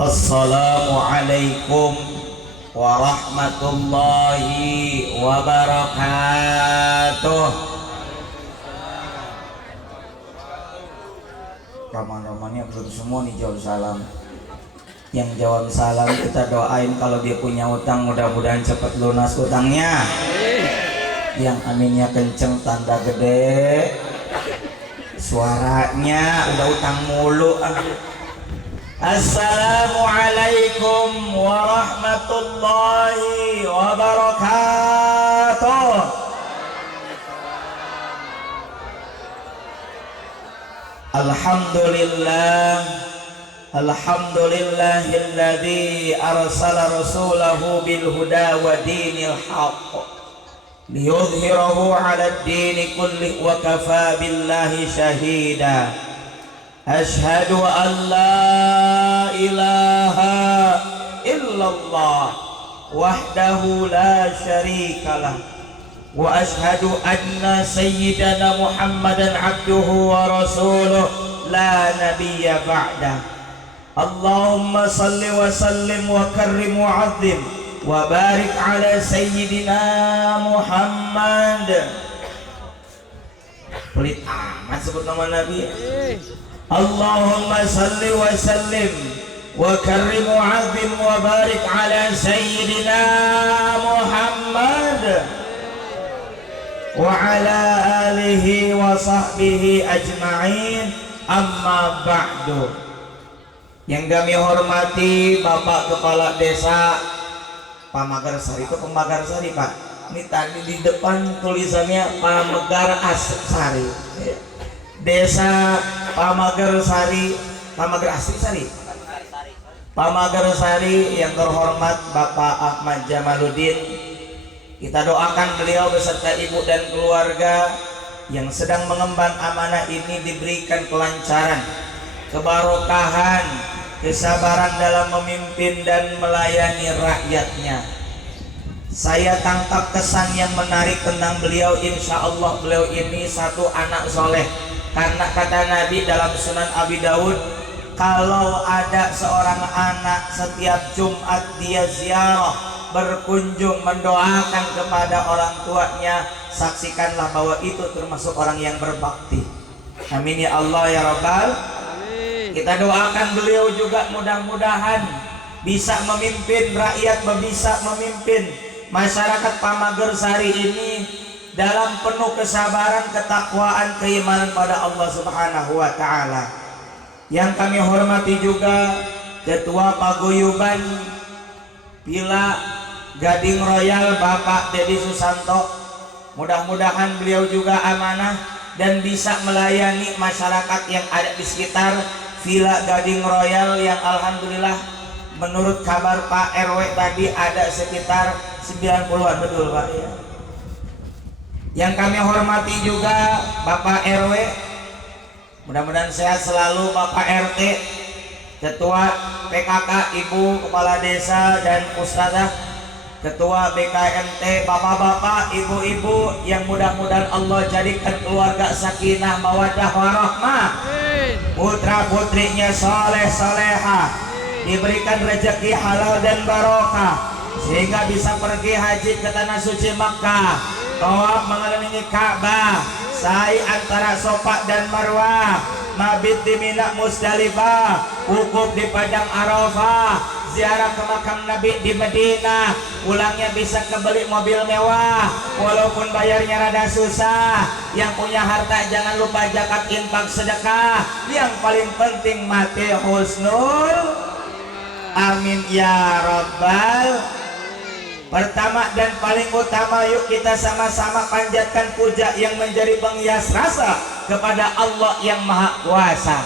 Assalamualaikum warahmatullahi wabarakatuh. Roman-romannya begitu semua nih jawab salam. Yang jawab salam kita doain kalau dia punya utang mudah-mudahan cepat lunas utangnya. Yang aminnya kenceng tanda gede. Suaranya udah utang mulu. Assalamualaikum warahmatullahi wabarakatuh. Alhamdulillah, alhamdulillahilladzi arsala rasulahu bil huda wa dinil haqq liyudhhirahu 'alad dini kulli wa kafa billahi shahida. Asyhadu an la ilaha illallah wahdahu la syarikalah wa asyhadu anna sayyidana Muhammadan abduhu wa rasuluh la nabiyya ba'dah. Allahumma salli wa sallim wa karrim wa 'azzim wa barik ala sayyidina Muhammad. Pelit amat sebut nama Nabi. Allahumma salli wa sallim wa karrim wa 'azzim wa barik ala sayyidina Muhammad wa ala alihi wa sahbihi ajma'in, amma ba'du. Yang kami hormati Bapak Kepala Desa Pamagarsari. Itu Pamagarsari Pak, ini tadi di depan tulisannya Pamagarsari. Desa Pamagarsari, Pamagarsari. Yang terhormat Bapak Ahmad Jamaluddin, kita doakan beliau beserta ibu dan keluarga yang sedang mengemban amanah ini diberikan kelancaran, kebarokahan, kesabaran dalam memimpin dan melayani rakyatnya. Saya tangkap kesan yang menarik tentang beliau. Insya Allah beliau ini satu anak soleh. Karena kata Nabi dalam Sunan Abi Daud, kalau ada seorang anak setiap Jumat dia ziarah, berkunjung, mendoakan kepada orang tuanya, saksikanlah bahwa itu termasuk orang yang berbakti. Amin ya Allah ya Rabbal. Kita doakan beliau juga mudah-mudahan bisa memimpin rakyat, bisa memimpin masyarakat Pamagarsari ini dalam penuh kesabaran, ketakwaan, keimanan pada Allah Subhanahu wa taala. Yang kami hormati juga Ketua Paguyuban Pila Gading Royal Bapak Dedi Susanto. Mudah-mudahan beliau juga amanah dan bisa melayani masyarakat yang ada di sekitar Villa Gading Royal yang alhamdulillah menurut kabar Pak RW tadi ada sekitar 90-an, betul Pak ya. Yang kami hormati juga Bapak RW, mudah-mudahan sehat selalu. Bapak RT, Ketua PKK, Ibu Kepala Desa dan Ustazah, Ketua BKMT, bapak-bapak, ibu-ibu yang mudah-mudahan Allah jadikan keluarga sakinah mawaddah warahmah, putra-putrinya soleh soleha, diberikan rezeki halal dan barokah sehingga bisa pergi haji ke tanah suci Makkah, tawaf mengelilingi Ka'bah, sa'i antara Safa dan Marwah, mabit di Mina Musdalifah, wukuf di Padang Arafah, ziarah ke makam Nabi di Madinah, pulangnya bisa kebeli mobil mewah walaupun bayarnya rada susah. Yang punya harta jangan lupa zakat, infak, sedekah. Yang paling penting mati husnul. Amin ya Rabbal. Pertama dan paling utama, yuk kita sama-sama panjatkan puja yang menjadi penghias rasa kepada Allah yang Maha Kuasa.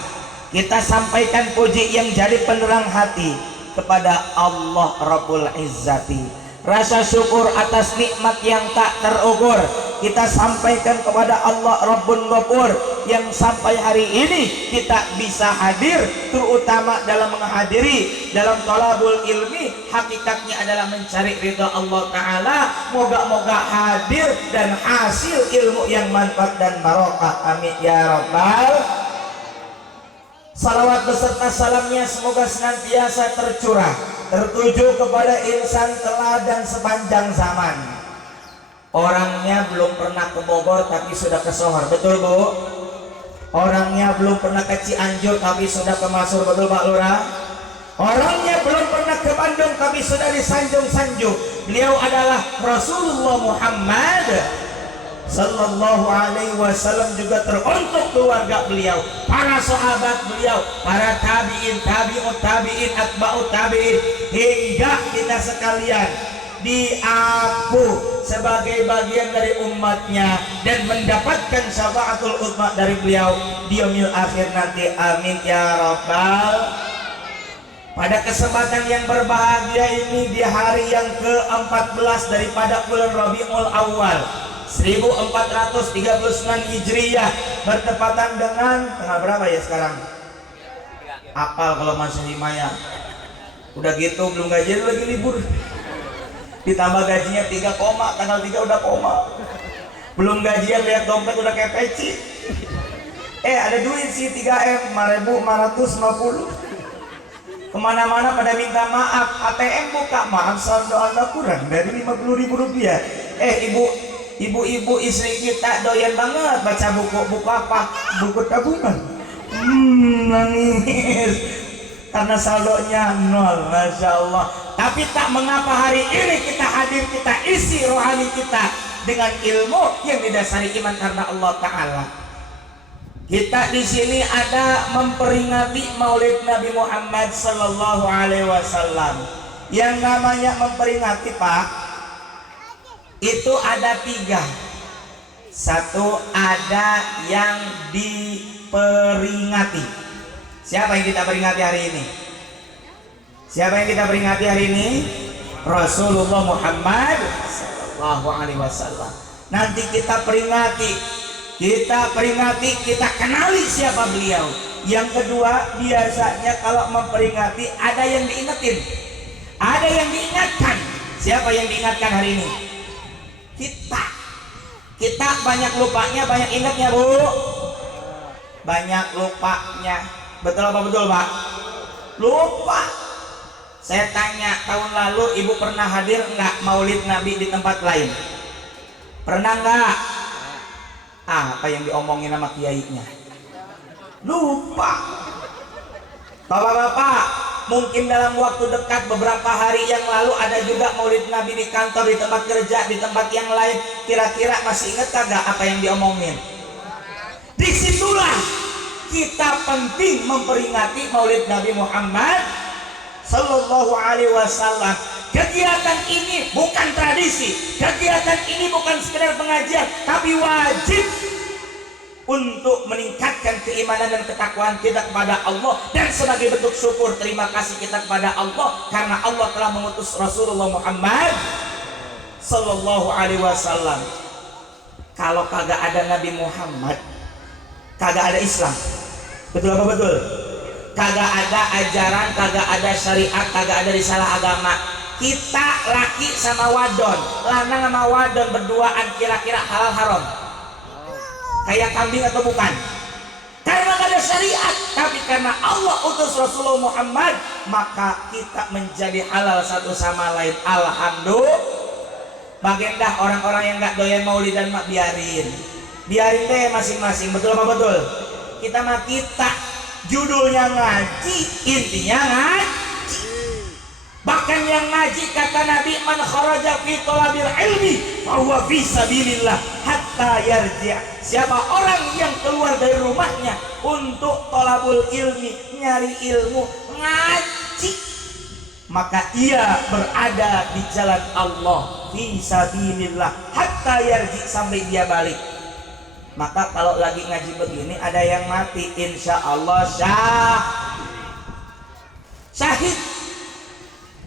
Kita sampaikan puji yang jadi penerang hati kepada Allah Rabbul Izzati. Rasa syukur atas nikmat yang tak terukur kita sampaikan kepada Allah Rabbun Ghafur yang sampai hari ini kita bisa hadir, terutama dalam menghadiri dalam thalabul ilmi, hakikatnya adalah mencari ridha Allah Ta'ala. Moga-moga hadir dan hasil ilmu yang manfaat dan barokah. Amin ya Rabbal. Salawat beserta salamnya semoga senantiasa tercurah tertuju kepada insan teladan sepanjang zaman. Orangnya belum pernah ke Bogor tapi sudah ke Sohor, betul Bu? Orangnya belum pernah ke Cianjur tapi sudah ke Masur, betul Pak Lurah? Orangnya belum pernah ke Bandung tapi sudah di Sanjung-Sanjung. Beliau adalah Rasulullah Muhammad Sallallahu Alaihi Wasallam, juga teruntuk keluarga beliau, para sahabat beliau, para tabiin, tabiut tabiin, atbaut tabiin, hingga kita sekalian diaku sebagai bagian dari umatnya dan mendapatkan syafaatul uzma dari beliau di yaumil akhir nanti. Amin ya rabbal. Pada kesempatan yang berbahagia ini, di hari yang ke-14 daripada bulan Rabiul Awal 1439 Hijriyah, bertepatan dengan tanggal berapa ya sekarang? Apal kalau masih Himaya. Udah gitu belum gajian lagi libur. Ditambah gajinya 3 koma, tanggal 3 udah koma. Belum gajian lihat dompet udah kayak peci. Ada duit sih 3M 5.450. Kemana-mana pada minta maaf, ATM buka, maaf saldo Anda kurang dari 50.000 rupiah. Ibu-ibu istri kita doyan banget baca buku apa? Buku tabungan. Nangis karena saldonya nol, masya Allah. Tapi tak mengapa hari ini kita hadir, kita isi rohani kita dengan ilmu yang didasari iman karena Allah Taala. Kita di sini ada memperingati Maulid Nabi Muhammad Sallallahu Alaihi Wasallam. Yang namanya memperingati, Pak, itu ada 3. Satu, ada yang diperingati. Siapa yang kita peringati hari ini? Siapa yang kita peringati hari ini? Rasulullah Muhammad Sallallahu Alaihi Wasallam. Nanti kita peringati, kita kenali siapa beliau. Yang kedua, biasanya kalau memperingati ada yang diingetin, ada yang diingatkan. Siapa yang diingatkan hari ini? Kita banyak lupanya, banyak ingatnya, Bu. Banyak lupanya. Betul apa betul, Pak? Lupa. Saya tanya, tahun lalu Ibu pernah hadir enggak Maulid Nabi di tempat lain? Pernah enggak? Apa yang diomongin sama kiainya? Lupa. Bapak-bapak, mungkin dalam waktu dekat beberapa hari yang lalu ada juga Maulid Nabi di kantor, di tempat kerja, di tempat yang lain. Kira-kira masih ingat kagak apa yang diomongin? Disitulah kita penting memperingati Maulid Nabi Muhammad Sallallahu Alaihi Wasallam. Kegiatan ini bukan tradisi, kegiatan ini bukan sekedar pengajian, tapi wajib untuk meningkatkan keimanan dan ketakwaan kita kepada Allah, dan sebagai bentuk syukur terima kasih kita kepada Allah karena Allah telah mengutus Rasulullah Muhammad Sallallahu Alaihi Wasallam. Kalau kagak ada Nabi Muhammad, kagak ada Islam. Betul apa betul? Kagak ada ajaran, kagak ada syariat, kagak ada risalah agama. Kita laki sama wadon, lanang sama wadon berduaan, kira-kira halal haram? Kayak kambing atau bukan? Karena gak ada syariat, tapi karena Allah utus Rasulullah Muhammad, maka kita menjadi halal satu sama lain. Alhamdulillah. Bagendah orang-orang yang gak doyan maulidan, mak biarin deh masing-masing. Betul apa betul? Kita mah kita, judulnya ngaji, intinya ngaji. Bahkan yang ngaji kata Nabi, man kharaja fi talabil ilmi fahuwa fi sabilillah hatta yarji'. Siapa orang yang keluar dari rumahnya untuk thalabul ilmi, nyari ilmu, ngaji, maka ia berada di jalan Allah fi sabilillah hatta yarji', sampai dia balik. Maka kalau lagi ngaji begini ada yang mati, insya Allah syahid.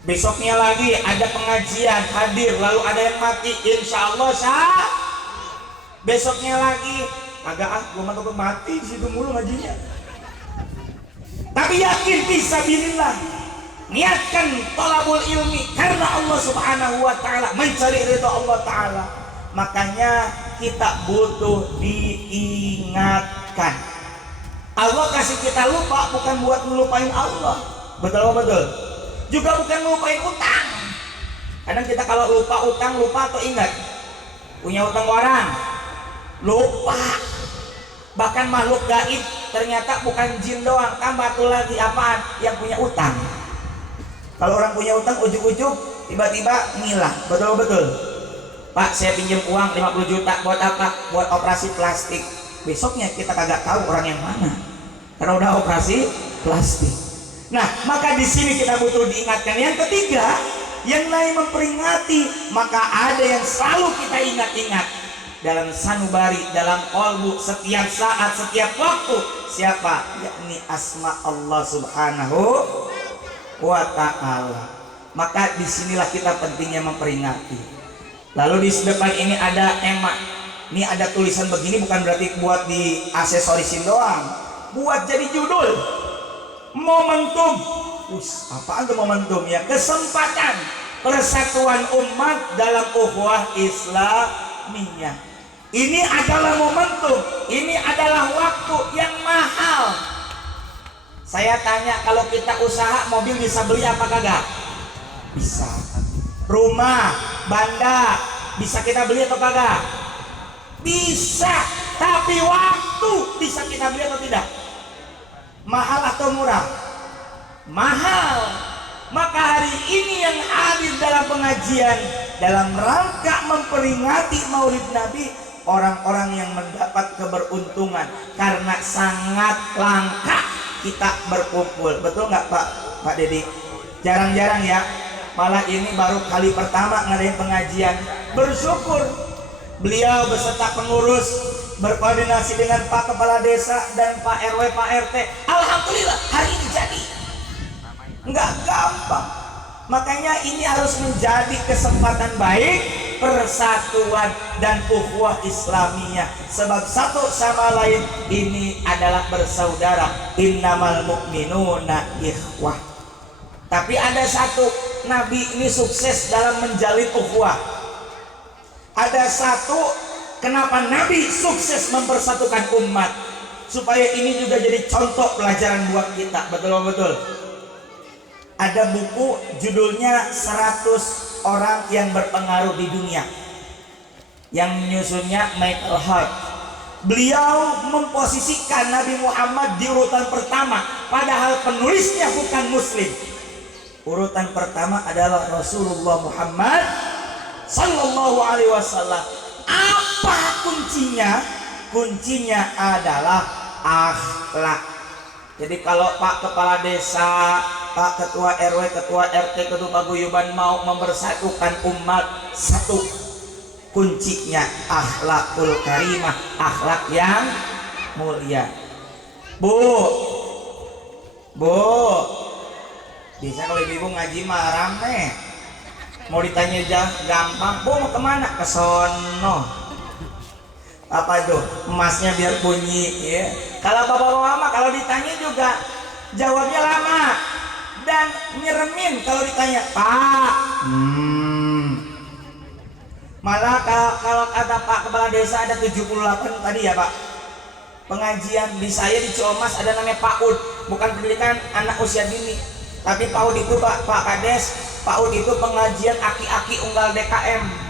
Besoknya lagi ada pengajian, hadir, lalu ada yang mati, insya Allah besoknya lagi agak gue takut mati di situ mulu ngajinya. Tapi yakin fisabilillah, niatkan thalabul ilmi karena Allah Subhanahu wa taala, mencari ridha Allah taala. Makanya kita butuh diingatkan. Allah kasih kita lupa bukan buat melupain Allah. Betul betul. Juga bukan melupain utang. Kadang kita kalau lupa utang, lupa atau ingat punya utang orang, lupa. Bahkan makhluk gaib ternyata bukan jin doang, tambah tuh lagi apaan yang punya utang. Kalau orang punya utang ujuk-ujuk tiba-tiba ngilang. Betul betul. Pak, saya pinjam uang 50 juta buat apa? Buat operasi plastik. Besoknya kita kagak tahu orang yang mana karena udah operasi plastik. Nah, maka di sini kita butuh diingatkan. Yang ketiga, yang lain memperingati, maka ada yang selalu kita ingat-ingat dalam sanubari, dalam qalbu, setiap saat, setiap waktu. Siapa? Yakni asma Allah subhanahu wa ta'ala. Maka disinilah kita pentingnya memperingati. Lalu di depan ini ada emak. Ini ada tulisan begini bukan berarti buat di aksesorisin doang, buat jadi judul momentum. Apaan tuh momentum ya? Kesempatan persatuan umat dalam ukhuwah Islamiyah. Ini adalah momentum, ini adalah waktu yang mahal. Saya tanya, kalau kita usaha mobil bisa beli apa kagak? Bisa. Rumah, banda bisa kita beli atau kagak? Bisa. Tapi waktu bisa kita beli atau tidak? Mahal atau murah? Mahal. Maka hari ini yang hadir dalam pengajian dalam rangka memperingati Maulid Nabi, orang-orang yang mendapat keberuntungan karena sangat langka kita berkumpul. Betul nggak Pak Dedi? Jarang-jarang ya. Malah ini baru kali pertama ngadain pengajian. Bersyukur beliau beserta pengurus berkoordinasi dengan Pak Kepala Desa dan Pak RW, Pak RT. Alhamdulillah hari ini jadi. Nggak gampang. Makanya ini harus menjadi kesempatan baik persatuan dan ukhuwah Islamiyah. Sebab satu sama lain ini adalah bersaudara. Innamal mu'minuna ikhwah. Tapi ada satu, Nabi ini sukses dalam menjalin ukhuwah. Ada satu, kenapa Nabi sukses mempersatukan umat, supaya ini juga jadi contoh pelajaran buat kita. Betul-betul. Ada buku judulnya 100 orang yang berpengaruh di dunia, yang menyusunnya Michael Hart. Beliau memposisikan Nabi Muhammad di urutan pertama, padahal penulisnya bukan muslim. Urutan pertama adalah Rasulullah Muhammad Sallallahu Alaihi Wasallam. Apa kuncinya? Kuncinya adalah akhlak. Jadi kalau Pak Kepala Desa, Pak Ketua RW, Ketua RT, Ketua Paguyuban mau mempersatukan umat satu, kuncinya akhlakul karimah, akhlak yang mulia. Bu, bisa kalau ibu ngaji marah nih, mau ditanya aja gampang. Bu mau kemana? Ke sono. Apa itu? Emasnya biar bunyi ya. Kalau bapak-bapak mah kalau ditanya juga jawabnya lama dan nyeremin kalau ditanya Pak. Malah kalau kata Pak Kepala Desa ada 78 tadi ya Pak. Pengajian di saya di Ciamas ada namanya PAUD, bukan pendidikan anak usia dini. Tapi PAUD itu Pak Kades, PAUD itu pengajian aki-aki unggal DKM.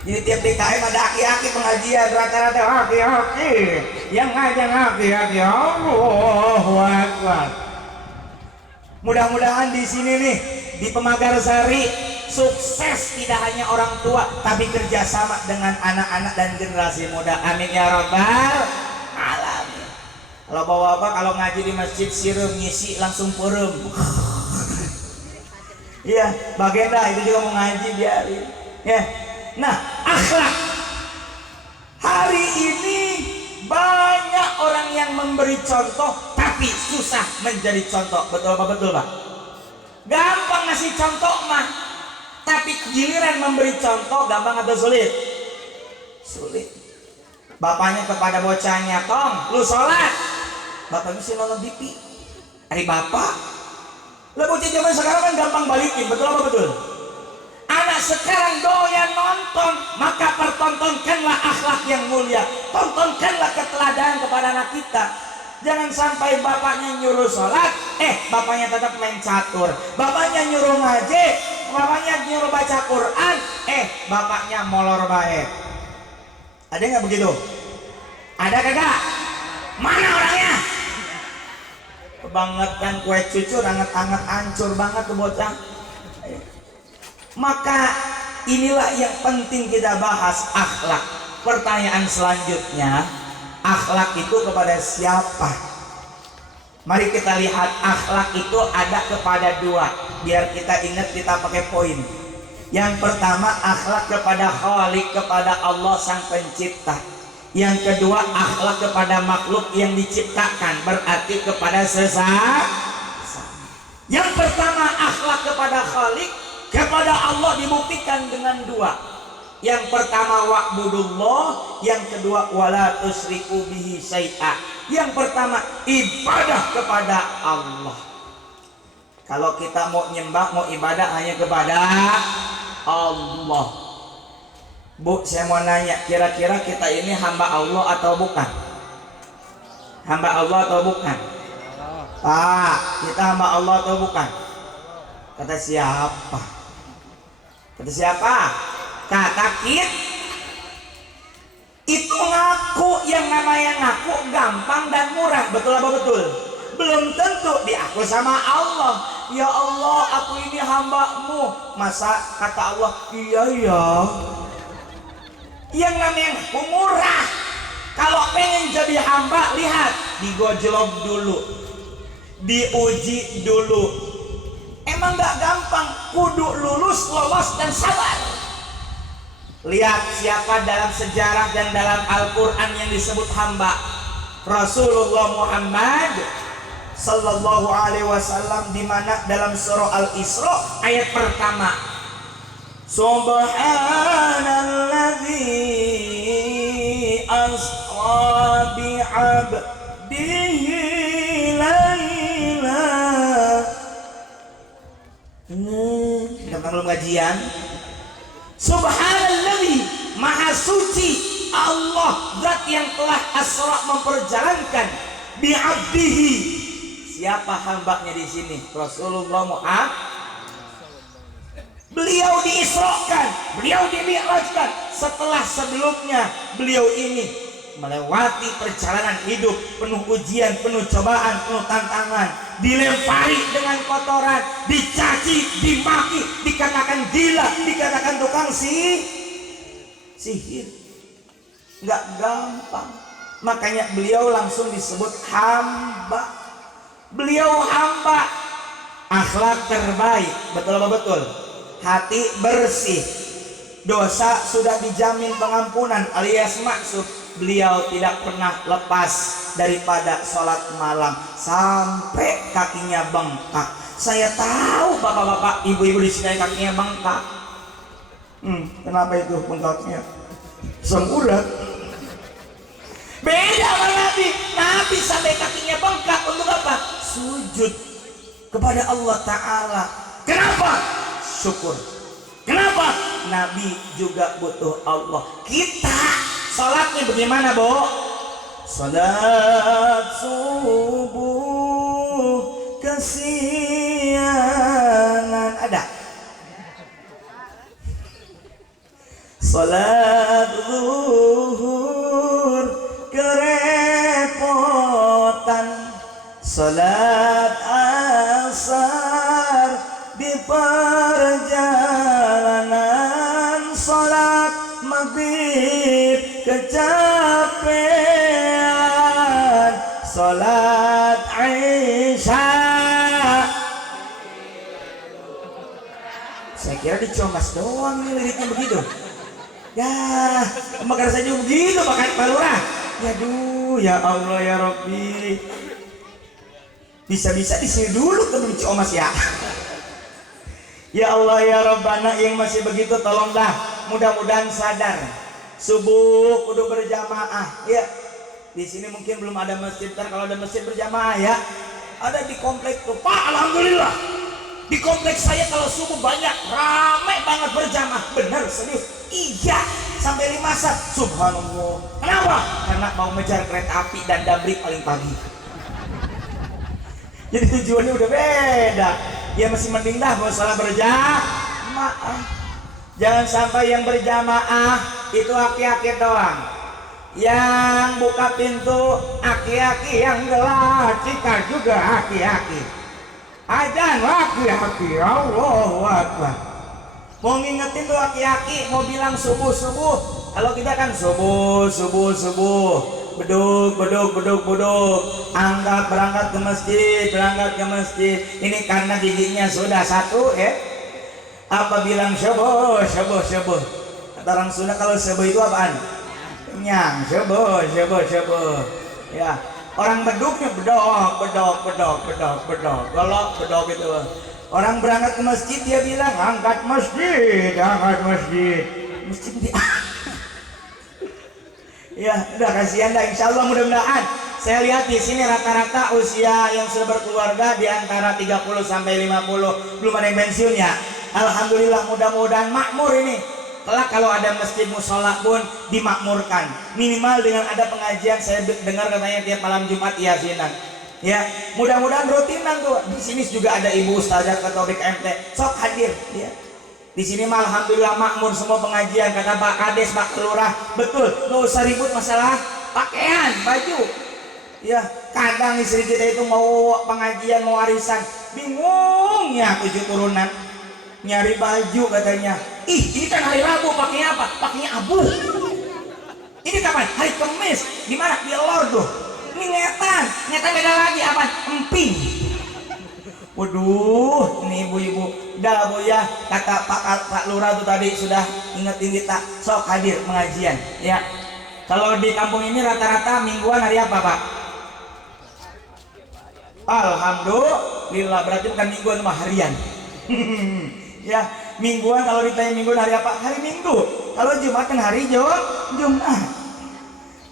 Jadi tiap DKM ada aki-aki pengajian, rata-rata aki-aki yang ngajak aki-aki. Allahu Akbar. Mudah-mudahan di sini nih di Pemagarsari sukses tidak hanya orang tua tapi kerjasama dengan anak-anak dan generasi muda. Amin ya rabbal alamin. Kalau bawa apa? Kalau ngaji di masjid sirum ngisi langsung purum. Iya, bagenda itu juga mau ngaji biarin. Ya. Nah, akhlak. Hari ini banyak orang yang memberi contoh tapi susah menjadi contoh. Betul apa betul Pak? Gampang ngasih contoh mah, tapi giliran memberi contoh gampang atau sulit? Sulit. Bapaknya kepada bocahnya, Tong, lu sholat. Bapak bisa nonton TV. Hari bapak. Lah bocah zaman sekarang kan gampang balikin. Betul apa betul? Anak sekarang doyan nonton, maka pertontonkanlah akhlak yang mulia, tontonkanlah keteladanan kepada anak kita. Jangan sampai bapaknya nyuruh sholat, bapaknya tetap main catur. Bapaknya nyuruh ngaji, bapaknya nyuruh baca Quran, bapaknya molor baik. Ada nggak begitu? Ada kagak? Mana orangnya? Kebangetan kue cucur, anget-anget hancur banget tuh bocah. Maka inilah yang penting kita bahas, akhlak. Pertanyaan selanjutnya, akhlak itu kepada siapa? Mari kita lihat, akhlak itu ada kepada dua. Biar kita ingat, kita pakai poin. Yang pertama, akhlak kepada Khalik, kepada Allah Sang Pencipta. Yang kedua, akhlak kepada makhluk yang diciptakan, berarti kepada sesama. Yang pertama, akhlak kepada Khalik, kepada Allah dibuktikan dengan dua. Yang pertama wa'budullah, yang kedua wala tusyriku bihi syai'a. Yang pertama ibadah kepada Allah. Kalau kita mau nyembah, mau ibadah hanya kepada Allah. Bu, saya mau nanya, kira-kira kita ini hamba Allah atau bukan? Hamba Allah atau bukan? Pak, kita hamba Allah atau bukan? Kata siapa? Kata siapa? Kata kita. Itu ngaku, yang namanya ngaku gampang dan murah. Betul apa betul? Belum tentu diaku sama Allah. Ya Allah, aku ini hamba-Mu. Masa kata Allah, iya ya. Yang namanya ngaku murah. Kalau pengen jadi hamba, lihat, digojlok dulu, diuji dulu. Emang gak gampang, kudu lulus, lolos, dan sabar. Lihat siapa dalam sejarah dan dalam Al-Quran yang disebut hamba. Rasulullah Muhammad Sallallahu Alaihi Wasallam, di mana dalam surah Al-Isra ayat pertama, Subhanalladzi asra bi'abdihi laila. Belum gajian. Subhanalladzi, maha suci Allah, zat yang telah asra, memperjalankan, bi'abdihi. Siapa hambanya di sini? Rasulullah Muhammad. Beliau diisrokan, beliau dimi'rajkan. Setelah sebelumnya beliau ini melewati perjalanan hidup penuh ujian, penuh cobaan, penuh tantangan, dilempari dengan kotoran, dicaci, dimaki, dikatakan gila, dikatakan tukang sihir. Nggak gampang. Makanya beliau langsung disebut hamba. Beliau hamba, akhlak terbaik. Betul apa betul? Hati bersih, dosa sudah dijamin pengampunan alias maksud. Beliau tidak pernah lepas daripada sholat malam sampai kakinya bengkak. Saya tahu bapak-bapak, ibu-ibu di sini kakinya bengkak. Kenapa itu bengkaknya? Semburat. Beda sama Nabi. Nabi sampai kakinya bengkak untuk apa? Sujud kepada Allah Ta'ala. Kenapa? Syukur. Kenapa? Nabi juga butuh Allah. Kita salatnya bagaimana, Bu? Salat subuh kesiangan ada. Salat zuhur kerepotan. Salat asar di perjalanan. Salat maghrib kecapean. Salat isya. Saya kira di Comas doang nih liriknya begitu. Ya, makar saja begitu pakai Pak Lurah. Yaduh, ya Allah ya Rabbi. Bisa-bisa di sini dulu ke Comas ya. Ya Allah ya Rabbana, yang masih begitu tolonglah, mudah-mudahan sadar. Subuh kudu berjamaah ya. Di sini mungkin belum ada masjid, kalau ada masjid berjamaah ya. Ada di komplek tuh, Pak, alhamdulillah. Di kompleks saya kalau subuh banyak, ramai banget berjamaah. Benar, serius. Iya, sampai 5 saat. Subhanallah. Kenapa? Karena mau ngejar kereta api dan dabrik paling pagi. Jadi tujuannya udah beda. Ya masih mending dah salah berjamaah. Jangan sampai yang berjamaah itu aki-aki doang. Yang buka pintu aki-aki, yang gelap cikar juga aki-aki. Azan aki-aki, Allahu Akbar. Mau ngingetin tuh aki-aki, mau bilang subuh. Kalau kita kan subuh. Beduk. Berangkat ke masjid. Ini karena giginya sudah satu ya. Apa bilang subuh. Kata orang Sunda kalau subuh itu apaan? Kenyang, subuh. Ya, orang beduknya bedok. Golok bedok gitu. Orang berangkat ke masjid dia bilang angkat masjid. Masjid dia. Ya, udah kasihan dah. Insya Allah mudah-mudahan. Saya lihat di sini rata-rata usia yang sudah berkeluarga di antara 30 sampai 50, belum ada yang pensiun ya. Alhamdulillah, mudah-mudahan makmur ini. Kelak kalau ada masjid musola pun dimakmurkan. Minimal dengan ada pengajian, saya dengar katanya tiap malam Jumat yasinan. Ya, mudah-mudahan rutinan tuh. Di sini juga ada Ibu Ustazah Ketua BKMT. Sok hadir ya. Di sini mah alhamdulillah makmur semua pengajian, kata Pak Kades, Pak Kelurah, betul, nggak usah ribut masalah pakaian, baju. Ya, kadang istri kita itu mau pengajian, mau warisan, bingung ya 7 turunan, nyari baju katanya. Ih, ini kan hari Rabu, pakainya apa? Pakainya abu. Ini kapan? Hari Kamis. Di mana? Di Lor tuh. Ini ngetan beda lagi apa? Emping. Waduh, ini ibu-ibu, udah Bu ya, kata Pak Lurah tuh tadi sudah ingetin kita, sok hadir pengajian ya. Kalau di kampung ini rata-rata mingguan hari apa Pak? Alhamdulillah, berarti bukan mingguan mah harian. Ya, mingguan kalau ditanya mingguan hari apa? Hari Minggu. Kalau Jumat kan hari Jumat.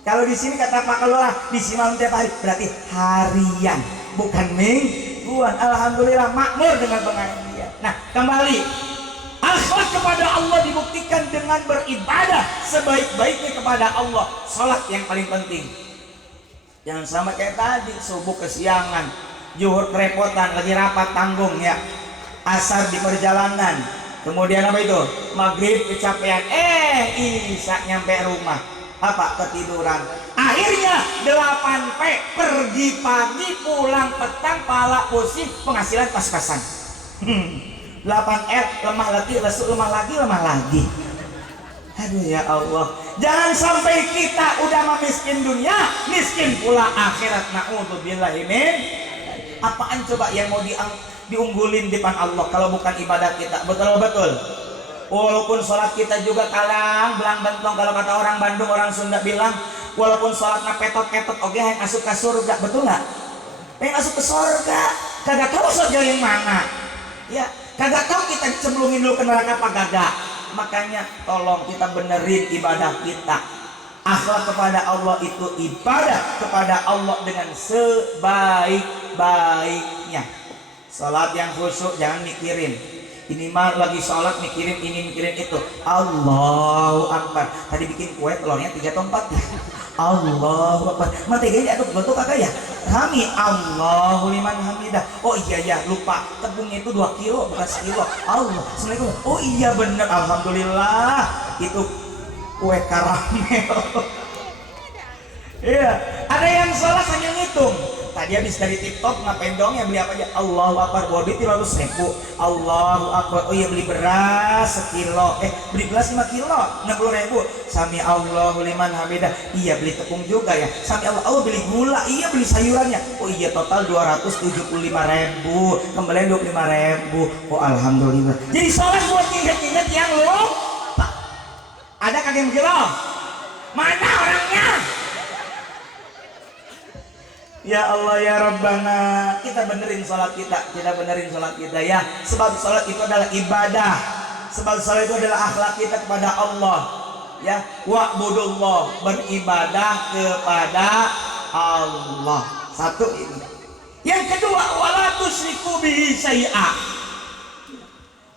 Kalau di sini kata Pak Lurah, di sini malam tiap hari, berarti harian, bukan mingguan. Alhamdulillah makmur dengan pengajian. Nah, kembali, akhlak kepada Allah dibuktikan dengan beribadah sebaik-baiknya kepada Allah. Salat yang paling penting. Jangan sama kayak tadi, subuh kesiangan, zuhur kerepotan, lagi rapat tanggung ya, asar di perjalanan, kemudian apa itu, maghrib kecapean, isya nyampe rumah, apa, ketiduran. Akhirnya 8P, pergi pagi pulang petang, pala pusing, penghasilan pas-pasan. 8R, lemah lagi, lesu, lemah lagi. Aduh ya Allah, jangan sampai kita udah miskin dunia, miskin pula akhirat. Na'udzubillahi min. Apaan coba yang mau diunggulin di depan Allah kalau bukan ibadah kita? Betul. Walaupun sholat kita juga kalang belang bentong, kalau kata orang Bandung, orang Sunda bilang, walaupun sholatnya petot-petot, oke, yang masuk ke surga, betul nggak? Yang masuk ke surga, kagak tahu surga yang mana, ya, kagak tahu kita cemplungin dulu ke neraka apa kagak. Makanya tolong kita benerin ibadah kita. Akhlak kepada Allah itu ibadah kepada Allah dengan sebaik-baiknya. Sholat yang khusyuk, jangan mikirin ini mah lagi sholat mikirin ini mikirin itu. Allahu Akbar. Tadi bikin kue telurnya 3 atau 4. Allahu Akbar. Manteganya aduk betul kagak ya? Kami Allahu liman hamidah. Oh iya ya, lupa, tepungnya itu 2 kilo bukan 1 kilo. Allah, Assalamualaikum. Oh iya bener, alhamdulillah. Itu kue karamel. Iya, ada yang sholat sambil ngitung. Tadi habis dari TikTok ngapain dong, ya beli apa aja? Allahu Akbar, bawa duit 500.000. Allahu Akbar. Oh iya, beli beras 1 kilo. Beli beras 5 kilo 60.000. Sami Allahu liman hamidah. Iya, beli tepung juga ya. Sami Allah. Oh, beli gula. Iya, beli sayurannya. Oh iya, total 275.000. Kembalian 25.000. Oh alhamdulillah. Jadi sholat buat inget-inget yang lupa. Ada kagak kilo? Mana orangnya? Ya Allah ya Rabbana, kita benerin sholat kita ya. Sebab sholat itu adalah ibadah. Sebab sholat itu adalah akhlak kita kepada Allah. Ya, wa'budullah, beribadah kepada Allah. Satu ini. Yang kedua, wala tusyriku bihi syai'a.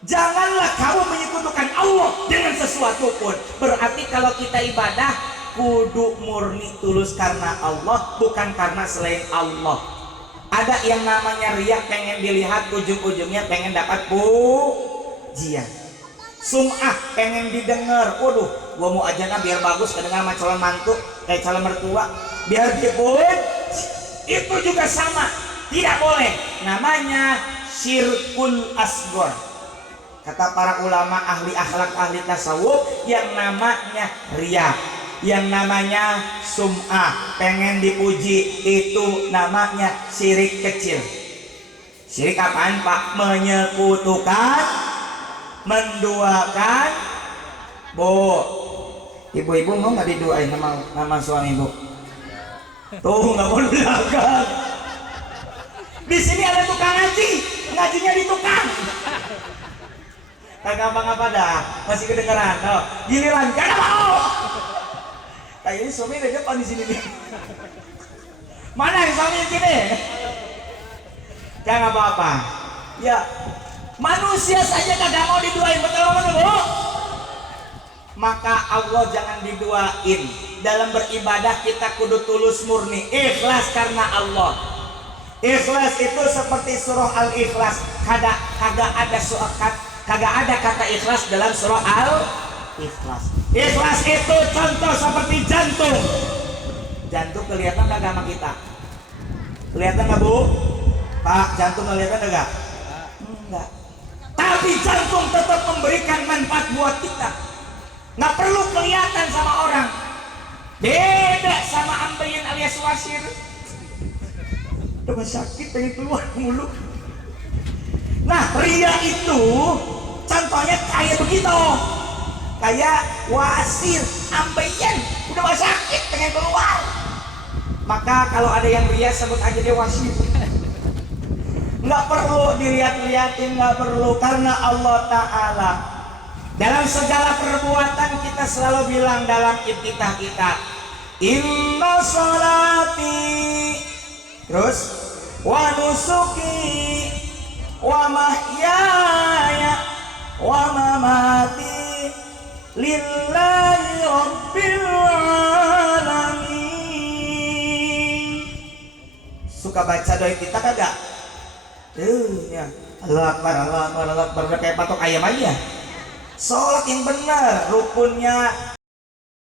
Janganlah kamu menyekutukan Allah dengan sesuatu pun. Berarti kalau kita ibadah kudu murni tulus karena Allah, bukan karena selain Allah. Ada yang namanya riya, pengen dilihat, ujung-ujungnya pengen dapat pujian. Sum'ah, pengen didengar. Waduh, gua mau aja biar bagus kedengar sama calon mantu, calon mertua, biar dipuji. Itu juga sama, tidak boleh. Namanya syirkul asghar. Kata para ulama ahli akhlak, ahli tasawuf, yang namanya riya, yang namanya sum'ah, pengen dipuji, itu namanya syirik kecil. Syirik apaan Pak? Menyekutukan, menduakan. Ibu-ibu mau nggak diduain nama suami ibu? Tuh nggak boleh belakang. Di sini ada tukang ngaji, ngajinya di tukang. Kagak apa dah, masih kedengeran. Oh, giliran kagak mau. Kayak ini suami di depan di sini nih. Mana yang suami di sini? Jangan apa-apa. Ya, manusia saja kagak mau diduain, betul betul Bu? Maka Allah jangan diduain. Dalam beribadah kita kudu tulus murni, ikhlas karena Allah. Ikhlas itu seperti surah Al-Ikhlas. Kagak ada kata ikhlas dalam surah Al-Ikhlas. Ikhlas itu contoh seperti jantung. Jantung kelihatan kagak sama kita? Kelihatan nggak Bu? Pak, jantung kelihatan enggak? Enggak. Tapi jantung tetap memberikan manfaat buat kita. Nggak perlu kelihatan sama orang. Beda sama ambeien alias wasir. Udah sakit pengen keluar mulu. Nah, ria itu contohnya kayak begitu. Kayak wasir, ambeien, udah sakit pengen keluar. Maka kalau ada yang ria sebut aja dia wasir. Nggak perlu dilihat-lihatin, nggak perlu, karena Allah Ta'ala dalam segala perbuatan kita selalu bilang dalam iftitah kita, inna sholati, terus wa nusuki wa mahyaya wa mamati lillahi rabbil alamin. Suka baca doa kita kagak? Ya. Allah Akbar, Allah Akbar, Allah Akbar, kayak patok ayam aja. Sholat yang benar, rukunnya